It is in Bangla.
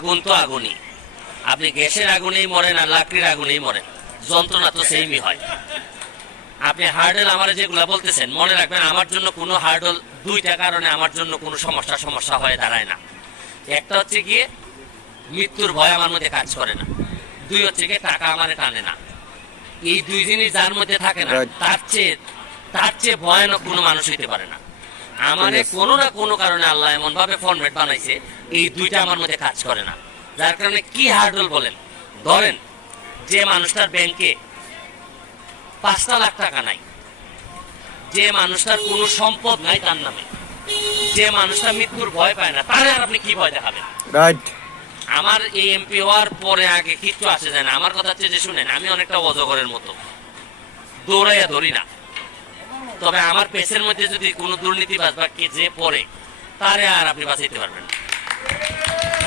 আগুন তো আগুনই, আপনি গ্যাসের আগুনেই মরেন আর লাকড়ির আগুনেই মরেন, যন্ত্রণা তো সেমই হয়। আপনি হার্ডেল আমার যেগুলা বলতেছেন, মনে রাখবেন আমার জন্য কোনো হার্ডেল দুইটা কারণে আমার জন্য কোনো সমস্যা হয়ে দাঁড়ায় না। একটা হচ্ছে গিয়ে মৃত্যুর ভয় আমার মধ্যে কাজ করে না, দুই হচ্ছে গিয়ে টাকা আমারে টানে না। এই দুই জিনিস যার মধ্যে থাকে না, তার চেয়ে ভয়ানক কোনো মানুষ হইতে পারে না। আমারে কোনো না কোনো কারণে আল্লাহ এমন ভাবে ফরম্যাট বানাইছে, এই দুইটা আমার মধ্যে কাজ করে না। যার কারণে কি হার্ডল বলেন, ধরেন যে মানুষটার ব্যাংকে 5টা লাখ টাকা নাই, যে মানুষটার কোনো সম্পদ নাই তার নামে, যে মানুষটা মৃত্যুর ভয় পায় না, তাহলে আর আপনি কি ভয় দেখাবেন? রাইট। আমার এই এমপি হওয়ার পরে আগে কিচ্ছু আসে যায় না। আমার কথা হচ্ছে যে শুনেন, আমি অনেকটা অজগরের মতো দৌড়াইয়া ধরি না, তবে আমার পেছের মধ্যে যদি কোনো দুর্নীতিবাজ বা কে যে পড়ে, তারে আর আপনি বাঁচাইতে পারবেন না।